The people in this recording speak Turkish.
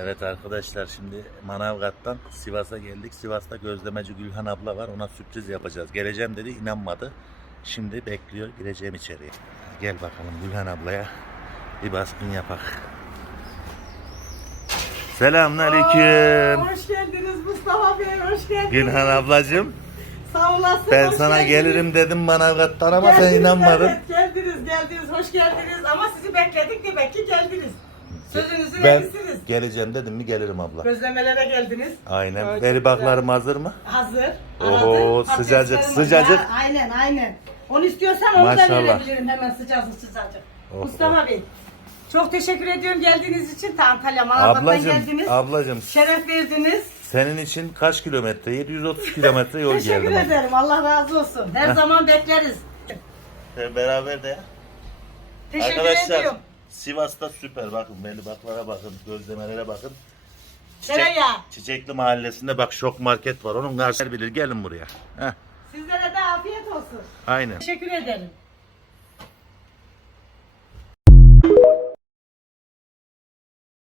Evet arkadaşlar şimdi Manavgat'tan Sivas'a geldik. Sivas'ta gözlemeci Gülhan abla var. Ona sürpriz yapacağız. Geleceğim dedi inanmadı. Şimdi bekliyor gireceğim içeriye. Gel bakalım Gülhan ablaya bir baskın yapak. Selamünaleyküm. Hoş geldiniz Mustafa Bey, hoş geldiniz. Gülhan ablacığım Sağ olasın. ben hoş sana geldiniz. gelirim dedim Manavgat'tan ama sen Geldiniz, inanmadın. Evet, geldiniz, geldiniz, hoş geldiniz. Ama sizi bekledik demek ki geldiniz. Sözünüzü Ben. Geleceğim dedim mi gelirim abla. Gözlemelere geldiniz. Aynen. Evet, Veri çok baklarım hazır mı? Hazır. Oo, aradık. sıcacık, sıcacık. var. Aynen, aynen. Onu istiyorsan onu Maşallah. da verebilirim hemen sıcacık sıcacık. Oh, Mustafa Bey, çok teşekkür ediyorum geldiğiniz için. Ta Antalya Manavgat'tan geldiniz. ablacım Şeref verdiniz. senin için kaç kilometre? 730 kilometre yol Teşekkür geldim. ederim. Allah razı olsun. Her zaman bekleriz. Beraber de ya. Teşekkür Arkadaşlar ediyorum. Sivas'ta süper bakın belli baklara bakın gözlemelere bakın. Tereyağı. Çiçekli mahallesinde bak şok market var onun karşısında bilir gelin buraya. Heh, Sizlere de afiyet olsun. aynen. Teşekkür ederim.